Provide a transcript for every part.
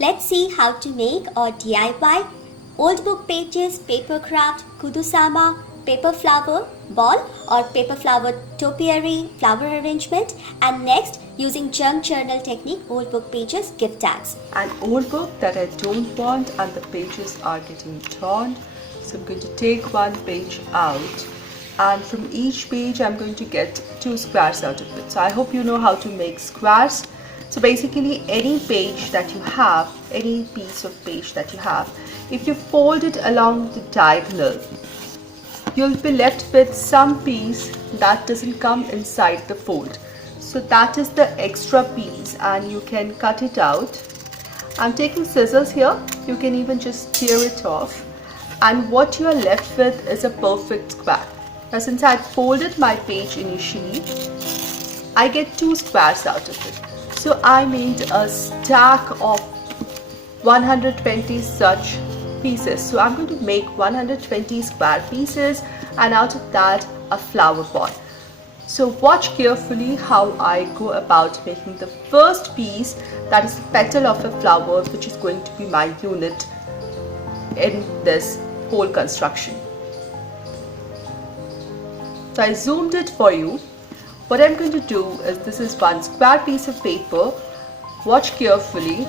Let's see how to make or DIY old book pages, paper craft, Kusudama, paper flower ball or paper flower topiary flower arrangement, and next using junk journal technique old book pages gift tags. An old book that I don't want and the pages are getting torn. So I'm going to take one page out, and from each page I'm going to get 2 squares out of it. So I hope you know how to make squares. So basically any page that you have, any piece of page that you have, if you fold it along the diagonal, you'll be left with some piece that doesn't come inside the fold. So that is the extra piece and you can cut it out. I'm taking scissors here, you can even just tear it off, and what you are left with is a perfect square. Now since I had folded my page initially, I get 2 squares out of it. So I made a stack of 120 such pieces. So I'm going to make 120 square pieces and out of that a flower pot. So watch carefully how I go about making the first piece, that is the petal of a flower, which is going to be my unit in this whole construction. So I zoomed it for you. What I'm going to do is, this is one square piece of paper. Watch carefully.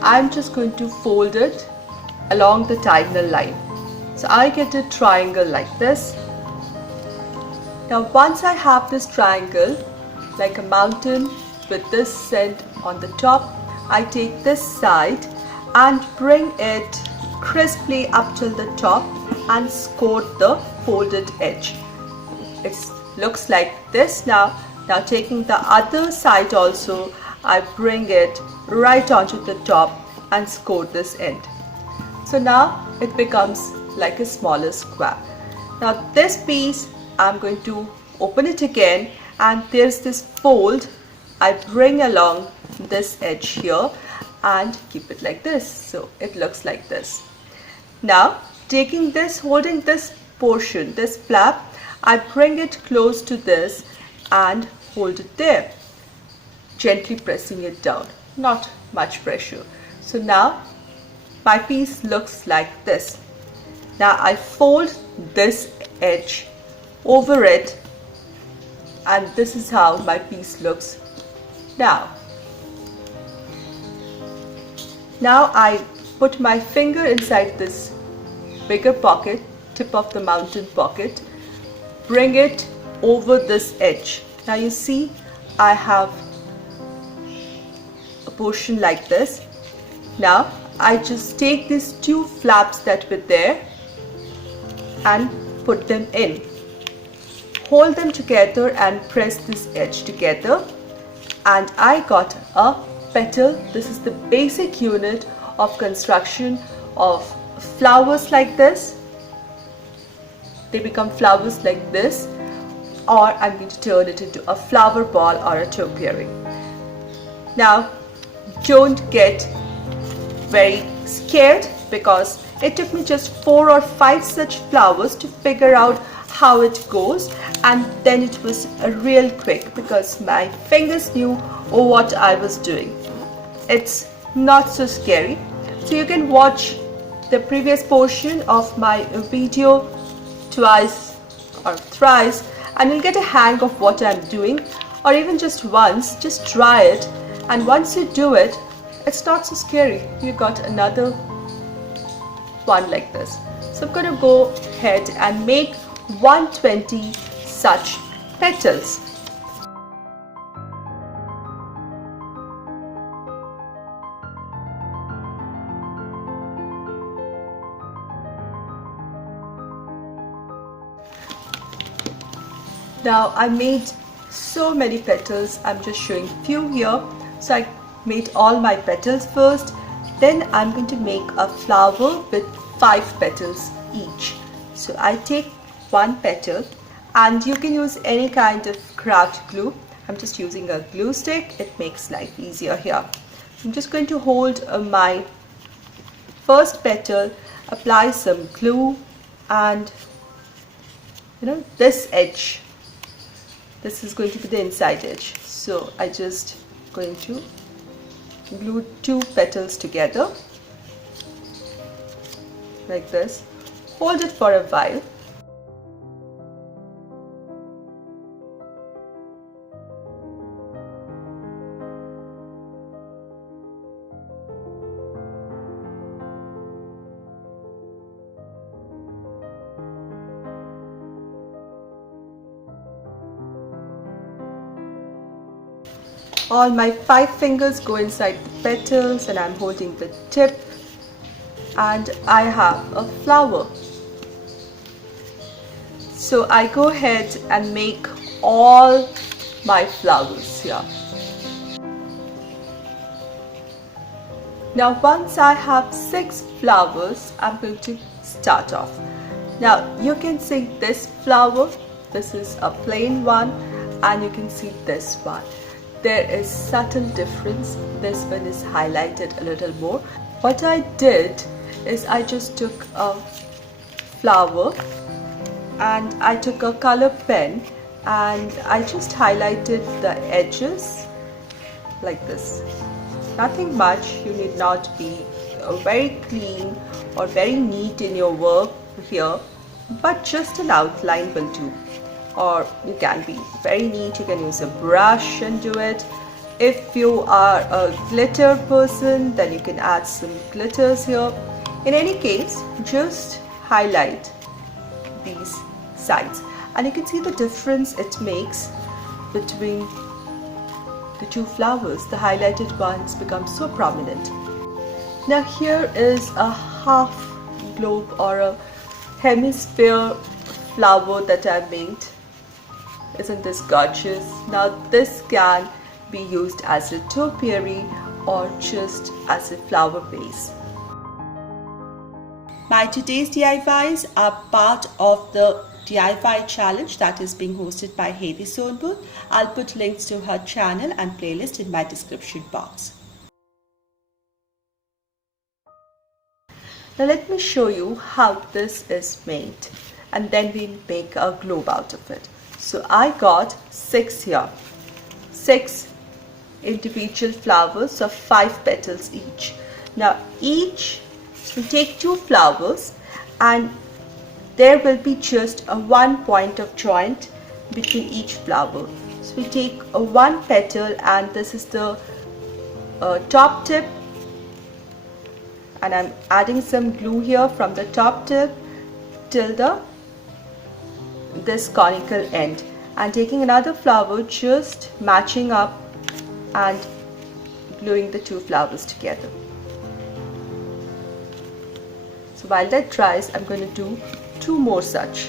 I'm just going to fold it along the diagonal line. So I get a triangle like this. Now once I have this triangle like a mountain with this cent on the top, I take this side and bring it crisply up till the top and score the folded edge. It looks like this now. Now taking the other side also, I bring it right onto the top and score this end. So now it becomes like a smaller square. Now this piece, I'm going to open it again, and there's this fold. I bring along this edge here and keep it like this. So it looks like this. Now taking this, holding this portion, this flap, I bring it close to this and hold it there, gently pressing it down, not much pressure. So now my piece looks like this. Now I fold this edge over it, and this is how my piece looks now. Now I put my finger inside this bigger pocket, tip of the mountain pocket, bring it over this edge. Now you see I have a portion like this. Now I just take these 2 flaps that were there and put them in. Hold them together and press this edge together, and I got a petal. This is the basic unit of construction of flowers like this. They become flowers like this, or I'm going to turn it into a flower ball or a topiary. Now don't get very scared, because it took me just 4 or 5 such flowers to figure out how it goes, and then it was real quick because my fingers knew what I was doing. It's not so scary. So you can watch the previous portion of my video twice or thrice and you'll get a hang of what I'm doing, or even just once. Just try it, and once you do it, it's not so scary. You got another one like this. So I'm going to go ahead and make 120 such petals. Now I made so many petals. I'm just showing few here. So I made all my petals first. Then I'm going to make a flower with 5 petals each. So I take one petal, and you can use any kind of craft glue. I'm just using a glue stick. It makes life easier here. I'm just going to hold my first petal, apply some glue, and this edge, this is going to be the inside edge. So I just going to glue two petals together like this. Hold it for a while. All my 5 fingers go inside the petals and I'm holding the tip, and I have a flower. So I go ahead and make all my flowers here. Now once I have 6 flowers, I'm going to start off. Now you can see this flower, this is a plain one, and you can see this one. There is subtle difference. This one is highlighted a little more. What I did is I just took a flower and I took a color pen and I just highlighted the edges like this. Nothing much. You need not be very clean or very neat in your work here, but just an outline will do. Or you can be very neat, you can use a brush and do it. If you are a glitter person, then you can add some glitters here. In any case, just highlight these sides and you can see the difference it makes between the two flowers. The highlighted ones become so prominent. Now here is a half globe or a hemisphere flower that I made. Isn't this gorgeous? Now this can be used as a topiary or just as a flower vase. My today's DIYs are part of the DIY challenge that is being hosted by Heidi Sonbut. I'll put links to her channel and playlist in my description box. Now let me show you how this is made, and then we'll make a globe out of it. So I got 6 here, 6 individual flowers of 5 petals each. Now we take 2 flowers and there will be just a 1 point of joint between each flower. So we take a 1 petal and this is the top tip, and I'm adding some glue here from the top tip till this conical end, and taking another flower, just matching up and gluing the 2 flowers together. So while that dries, I'm going to do 2 more such.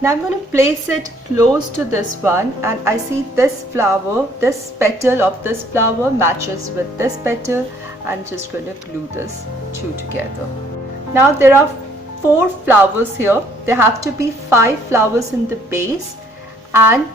Now I'm going to place it close to this one, and I see this flower, this petal of this flower matches with this petal, and just going to glue this 2 together. Now there are 4 flowers here. There have to be 5 flowers in the base and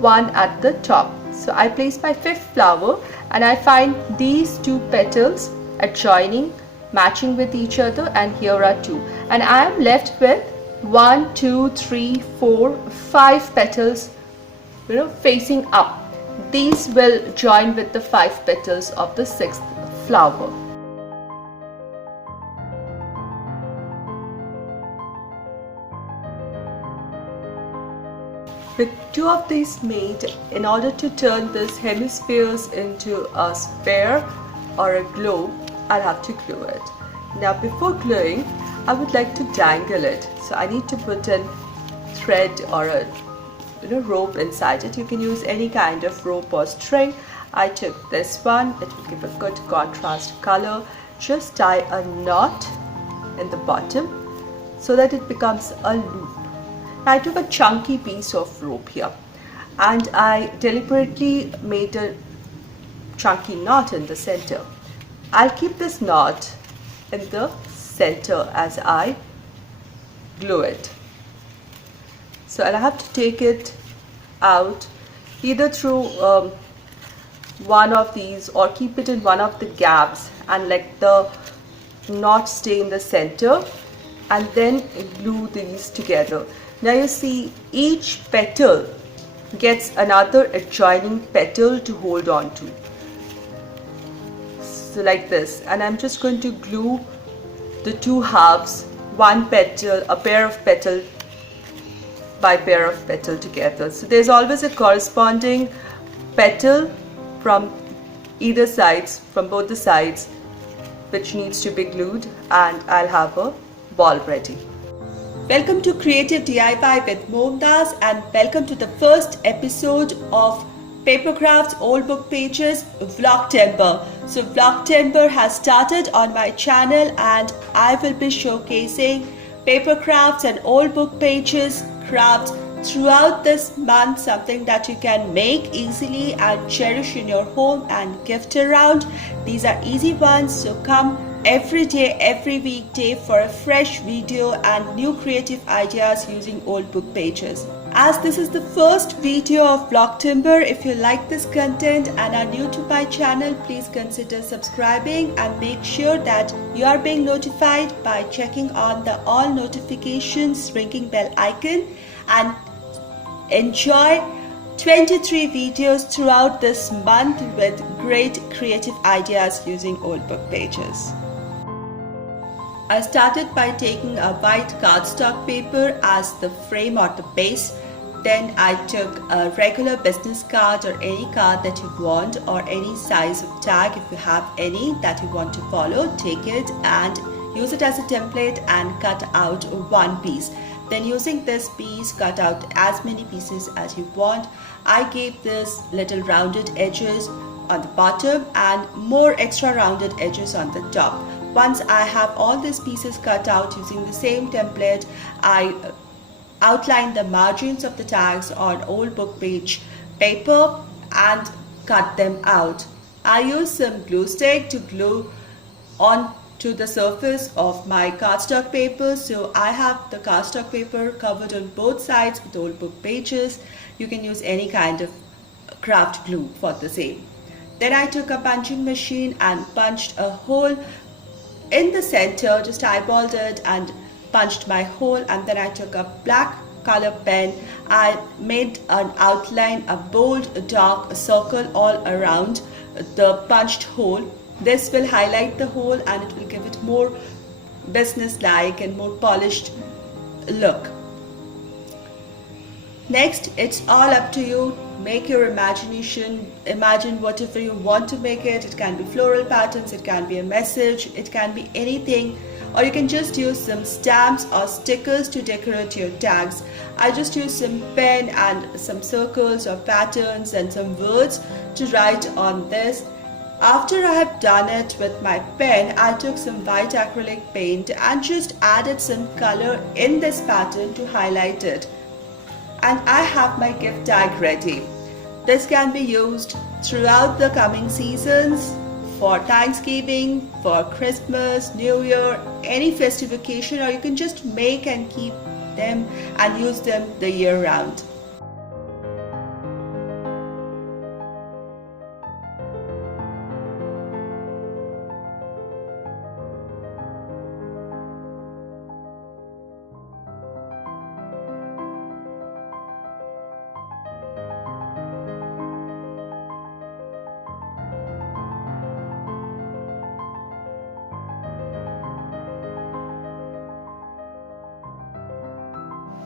1 at the top. So I place my 5th flower and I find these 2 petals adjoining, matching with each other, and here are 2. And I am left with 1, 2, 3, 4, 5 petals, facing up. These will join with the 5 petals of the 6th flower. With 2 of these made, in order to turn this hemispheres into a sphere or a globe, I'll have to glue it. Now before gluing, I would like to dangle it. So I need to put a thread or a rope inside it. You can use any kind of rope or string. I took this one. It will give a good contrast color. Just tie a knot in the bottom so that it becomes a loop. Now I took a chunky piece of rope here and I deliberately made a chunky knot in the center. I'll keep this knot in the center as I glue it. So I'll have to take it out either through one of these or keep it in one of the gaps and let the knot stay in the center, and then glue these together. Now you see each petal gets another adjoining petal to hold on to. So like this, and I'm just going to glue the two halves, one petal, a pair of petal by pair of petal together. So there's always a corresponding petal from either sides, from both the sides, which needs to be glued, and I'll have a ball ready. Welcome to Creative DIY with Momdas, and welcome to the first episode of Paper Crafts Old Book Pages Vlogtember. So Vlogtember has started on my channel, and I will be showcasing paper crafts and old book pages crafts throughout this month, something that you can make easily and cherish in your home and gift around. These are easy ones, so come every day, every weekday for a fresh video and new creative ideas using old book pages. As this is the first video of Vlogtember, if you like this content and are new to my channel, please consider subscribing and make sure that you are being notified by checking on the all notifications ringing bell icon, and enjoy 23 videos throughout this month with great creative ideas using old book pages. I started by taking a white cardstock paper as the frame or the base. Then I took a regular business card or any card that you want, or any size of tag if you have any that you want to follow. Take it and use it as a template and cut out one piece. Then using this piece, cut out as many pieces as you want. I gave this little rounded edges on the bottom and more extra rounded edges on the top. Once I have all these pieces cut out using the same template, I outline the margins of the tags on old book page paper and cut them out. I use some glue stick to glue on to the surface of my cardstock paper. So I have the cardstock paper covered on both sides with old book pages. You can use any kind of craft glue for the same. Then I took a punching machine and punched a hole in the center, just eyeballed it and punched my hole, and then I took a black color pen. I made an outline, a bold dark circle all around the punched hole. This will highlight the hole and it will give it more business-like and more polished look. Next, it's all up to you. Make your imagination, imagine whatever you want to make it. It can be floral patterns, it can be a message, it can be anything, or you can just use some stamps or stickers to decorate your tags. I just used some pen and some circles or patterns and some words to write on this. After I have done it with my pen, I took some white acrylic paint and just added some color in this pattern to highlight it. And I have my gift tag ready. This can be used throughout the coming seasons, for Thanksgiving, for Christmas, New Year, any festive occasion, or you can just make and keep them and use them the year round.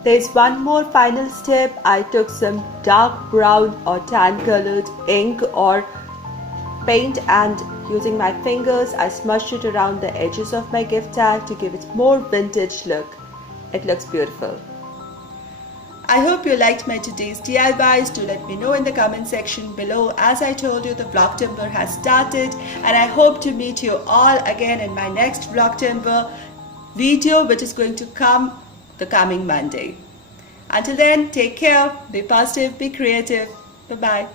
There's one more final step. I took some dark brown or tan colored ink or paint, and using my fingers I smudged it around the edges of my gift tag to give it more vintage look. It looks beautiful. I hope you liked my today's DIYs. Do let me know in the comment section below. As I told you, the Vlogtember has started, and I hope to meet you all again in my next Vlogtember video, which is going to come the coming Monday. Until then, take care, be positive, be creative. Bye-bye.